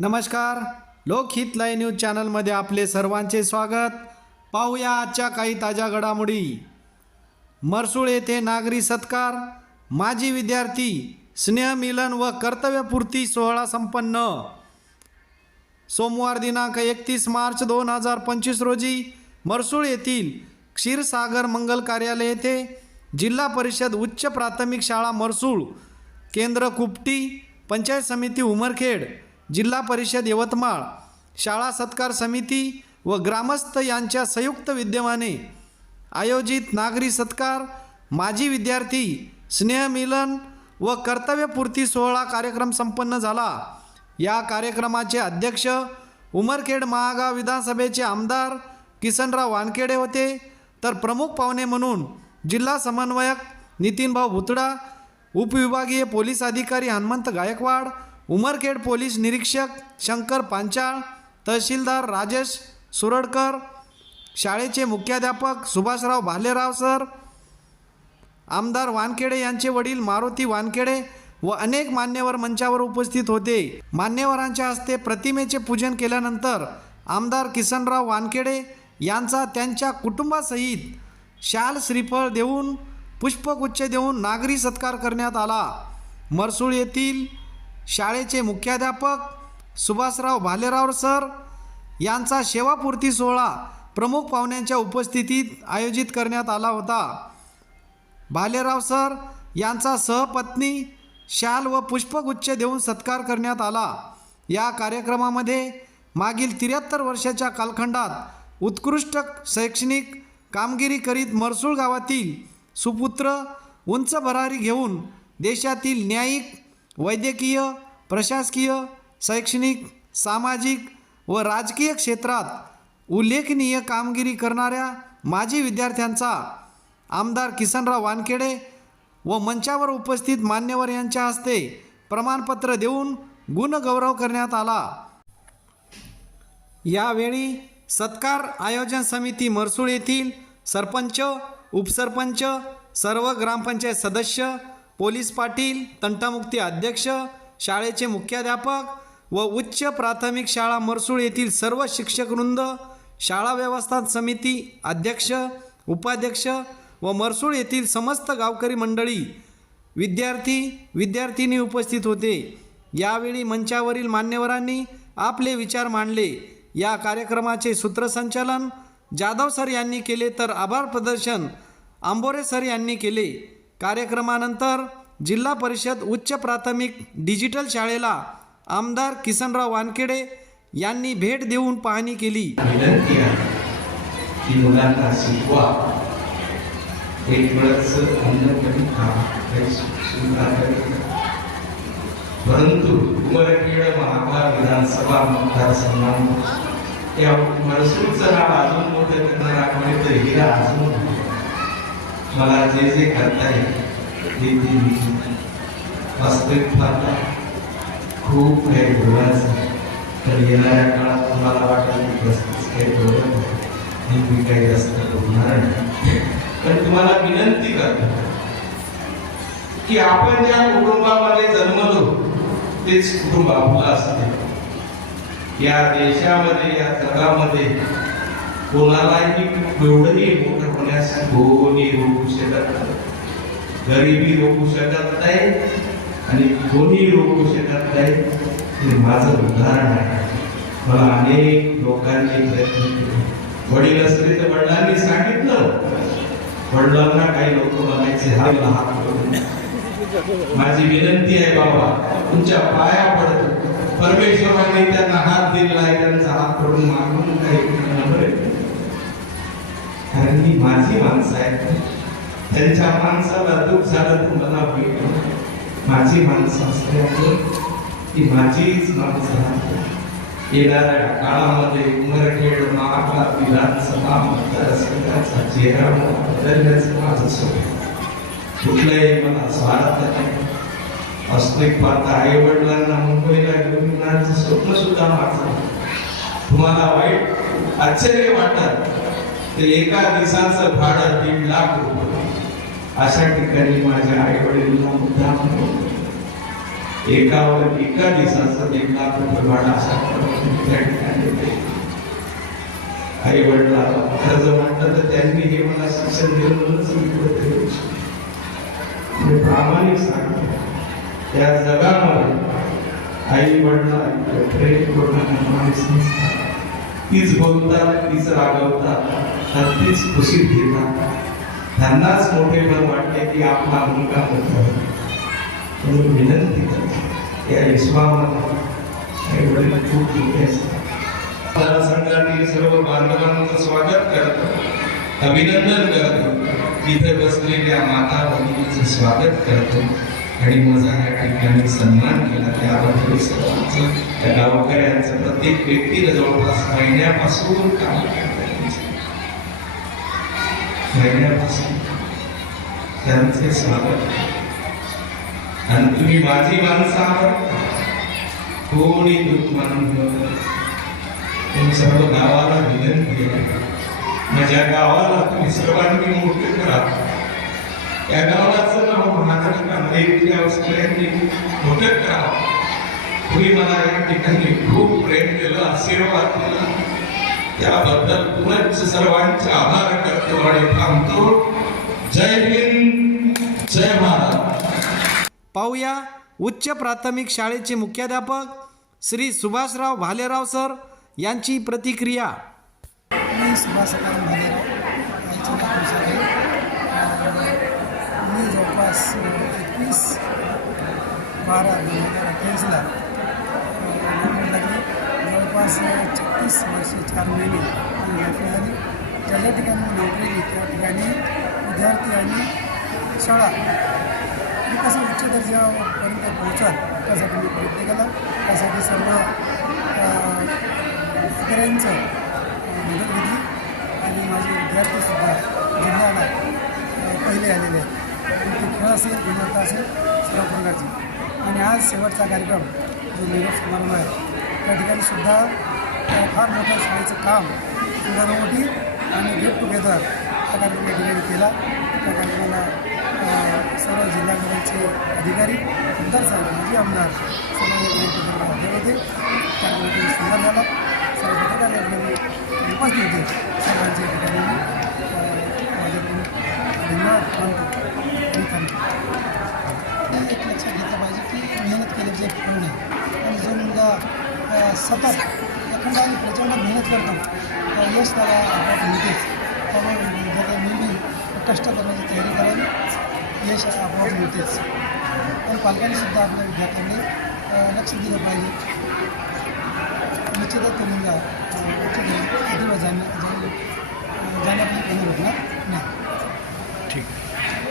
नमस्कार. लोकहित live news चॅनलमध्ये आपले सर्वांचे स्वागत. पाहूया आजच्या काही ताज्या घडामोडी. मरसूळ येथे नागरी सत्कार, माजी विद्यार्थी स्नेहमिलन व कर्तव्यपूर्ती सोहळा संपन्न. सोमवार दिनांक 31 मार्च 2025 रोजी मरसूळ येथील क्षीरसागर मंगल कार्यालय येथे जिल्हा परिषद उच्च प्राथमिक शाळा मरसूळ, केंद्र कुपटी, पंचायत समिती उमरखेड, जिल्हा परिषद यवतमाळ, शाळा सत्कार समिती व ग्रामस्थ यांच्या संयुक्त विद्यमाने आयोजित नागरी सत्कार, माजी विद्यार्थी स्नेहमिलन व कर्तव्यपूर्ती सोहळा कार्यक्रम संपन्न झाला. या कार्यक्रमाचे अध्यक्ष उमरखेड महागाव विधानसभेचे आमदार किसनराव वानखेडे होते, तर प्रमुख पाहुणे म्हणून जिल्हा समन्वयक नितीनभाऊ भुतडा, उपविभागीय पोलीस अधिकारी हनुमंत गायकवाड, उमरखेड पोलीस निरीक्षक शंकर पांचाळ, तहसीलदार राजेश सुरडकर, शाळेचे मुख्याध्यापक सुभाषराव भालेराव सर, आमदार वानखेडे यांचे वडील मारुती वानखेडे व अनेक मान्यवर मंचावर उपस्थित होते. मान्यवरांच्या हस्ते प्रतिमेचे पूजन केल्यानंतर आमदार किसनराव वानखेडे यांचा त्यांच्या कुटुंबासहित शाल श्रीफळ देऊन पुष्पगुच्छ देऊन नागरी सत्कार करण्यात आला. मरसूळ येथील शाळेचे मुख्याध्यापक सुभाषराव भालेराव सर यांचा सेवापूर्ती सोहळा प्रमुख पाहुण्यांच्या उपस्थितीत आयोजित करण्यात आला होता. भालेराव सर यांचा सहपत्नी शाल व पुष्पगुच्छ देऊन सत्कार करण्यात आला. या कार्यक्रमामध्ये मागील 73 वर्षाच्या कालखंडात उत्कृष्ट शैक्षणिक कामगिरी करीत मरसूळ गावातील सुपुत्र उंच भरारी घेऊन देशातील न्यायिक, वैद्यकीय, प्रशासकीय, शैक्षणिक, सामाजिक व राजकीय क्षेत्रात उल्लेखनीय कामगिरी करणाऱ्या माजी विद्यार्थ्यांचा आमदार किसनराव वानखेडे व मंचावर उपस्थित मान्यवर यांच्या हस्ते प्रमाणपत्र देऊन गुणगौरव करण्यात आला. यावेळी सत्कार आयोजन समिती मरसूळ येथील सरपंच, उपसरपंच, सर्व ग्रामपंचायत सदस्य, पोलीस पाटील, तंटामुक्ती अध्यक्ष, शाळेचे मुख्याध्यापक व उच्च प्राथमिक शाळा मरसूळ येथील सर्व शिक्षकवृंद, शाळा व्यवस्थापन समिती अध्यक्ष, उपाध्यक्ष व मरसूळ येथील समस्त गावकरी मंडळी, विद्यार्थी विद्यार्थिनी उपस्थित होते. यावेळी मंचावरील मान्यवरांनी आपले विचार मांडले. या कार्यक्रमाचे सूत्रसंचालन जाधव सर यांनी केले, तर आभार प्रदर्शन आंबोरे सर यांनी केले. कार्यक्रमानंतर जिल्हा परिषद उच्च प्राथमिक डिजिटल शाळेला आमदार किसनराव वानखेडे यांनी भेट देऊन पाहणी केली. विनंती आहे की मुलांना शिकवा, एक वेळच अन्न कमी खा, परंतु उमरखेड महागाव विधानसभा मतदारसंघात या मरसूळचं नाव अजून मोठं करणारा कोणीतरी हिरा अजून मला जे जे करता येईल ते वास्तविक पाहता खूप काही बोलायचं, तर येणाऱ्या काळात तुम्हाला वाटेल की जास्तच काही बोलत नाही, मी काही जास्त बोलणार नाही. पण तुम्हाला विनंती करतो की आपण ज्या कुटुंबामध्ये जन्मलो तेच कुटुंब आपलं असते. या देशामध्ये, या जगामध्ये कोणालाही एवढंही मोठं होण्यासाठी कोणी रोखू शकत नाही. गरिबी रोखू शकत नाही आणि कोणी रोखू शकत नाही. हे माझं उदाहरण आहे. मला अनेक लोकांनी प्रयत्न केले. वडील असले तर वडिलांनी सांगितलं, वडिलांना काही लोक म्हणायचे हा हात करून. माझी विनंती आहे बाबा, तुमच्या पाया पडतो, परमेश्वराने त्यांना हात दिलेला आहे, त्यांचा हात पडून मागून काही कारण ही माझी माणसं आहेत. त्यांच्या माणसाला दुःख झालं तर मला होईल. माझी माणसं असल्यामुळे ती माझीच माणसं. येणाऱ्या काळामध्ये उमरखेड महागाव विधानसभा मतदारसंघाचा चेहरा बदलण्याचं माझं स्वप्न. कुठलंही मला स्वार्थ नाही. वास्तविक पाहता आई वडिलांना मुंबईला घेऊन येण्याचं स्वप्न सुद्धा माझं. तुम्हाला वाईट आश्चर्य वाटत ते एका दिवसाचं भाडं 1.5 लाख रुपये. अशा ठिकाणी माझ्या आई वडिलांना मुद्दाम एका दिवसाचं 1 लाख रुपये भाडं अशा पद्धतीने त्या ठिकाणी देते. आई वडिलांना कर्ज म्हटलं तर त्यांनी हे मला शिक्षण दिलं म्हणूनच मी कुठेतरी येऊ शकलो. मी प्रामाणिक सांगतो, या जगामध्ये आई वडिलांना प्रेम करून माणूस नसतात. तीच बोलतात, तीच रागवतात, तर तीच खुशीत घेतात. त्यांनाच मोठेपण वाटते की आपला मुलगा मोठा होतो. म्हणून विनंती करतो, या विश्वामध्ये आई वडील खूप मोठे असतात. मला संघातील सर्व बांधवांचं स्वागत करतो, अभिनंदन करतो. इथे बसलेल्या माता भगिनीचं स्वागत करतो आणि माझा या ठिकाणी सन्मान केला त्याबद्दल सर्वांचं, त्या गावकऱ्यांचं, प्रत्येक व्यक्तीला जवळपास महिन्यापासून काम महिन्यापासून त्यांचे स्वागत. आणि तुम्ही माझी माणसं आहात, कोणी दुःख मानून तुम सर्व गावाला विनंती आहे, माझ्या गावाला तुम्ही सर्वांनी मोठे करा. या गावाचं नाव महाराष्ट्रामध्ये सगळ्यांनी मोठं करा. तुम्ही मला या ठिकाणी खूप प्रेम केलं, आशीर्वाद दिला, त्याबद्दल तुमचे सर्वांचे आभार करतो आणि थांबतो. जय हिंद, जय महाराज. पाहूया उच्च प्राथमिक शाळेचे मुख्याध्यापक श्री सुभाषराव भालेराव सर यांची प्रतिक्रिया. मी सुभाष भालेराव यांची नागपूर आहे. मी जवळपास 21/12/2028ला जवळपास 36 वर्ष 4 महिने आणि नोकरी झाली. ज्या ज्या ठिकाणी मी नोकरी केली त्या ठिकाणी विद्यार्थी आणि शाळा आणि कसं उच्च दर्जापर्यंत पोहोचाल त्यासाठी मी प्रयत्न केला. त्यासाठी सर्व अधिकाऱ्यांचं मदत घेतली आणि माझे विद्यार्थीसुद्धा जिल्ह्याला पहिले आलेले आहेत. ते खेळ असेल, गुणवत्ता असेल, सर्व प्रकारची. आणि आज शेवटचा कार्यक्रम जो निरोप समारंभ आहे त्या ठिकाणीसुद्धा फार मोठं शाळेचं काम मोठी आणि गेट टुगेदर हा कार्यक्रम या ठिकाणी केला. त्या कार्यक्रमाला सर्व जिल्हामध्ये अधिकारी, आमदार साहेब, माजी आमदार सर्व हजर होते. कार्यक्रम सुंदर झाला. सर्व पत्रकार उपस्थित होते. सर्वांच्या ठिकाणी माझ्याकडून धन्यवाद मानतो आणि थांबतो. एक लक्षात घेतलं पाहिजे की मेहनत केल्याचे फळ नाही. आणि जो मुलगा सतत एखादा आणि प्रचंड मेहनत करतो यश त्याला आपोआप मिळतेच. त्यामुळे विद्यार्थ्यांनी नेहमी कष्ट करण्याची तयारी करावी, यश आपोआप मिळतेच. आणि पालकांनीसुद्धा आपल्या विद्यार्थ्यांनी लक्ष दिलं पाहिजे. निश्चितच तो मुलगा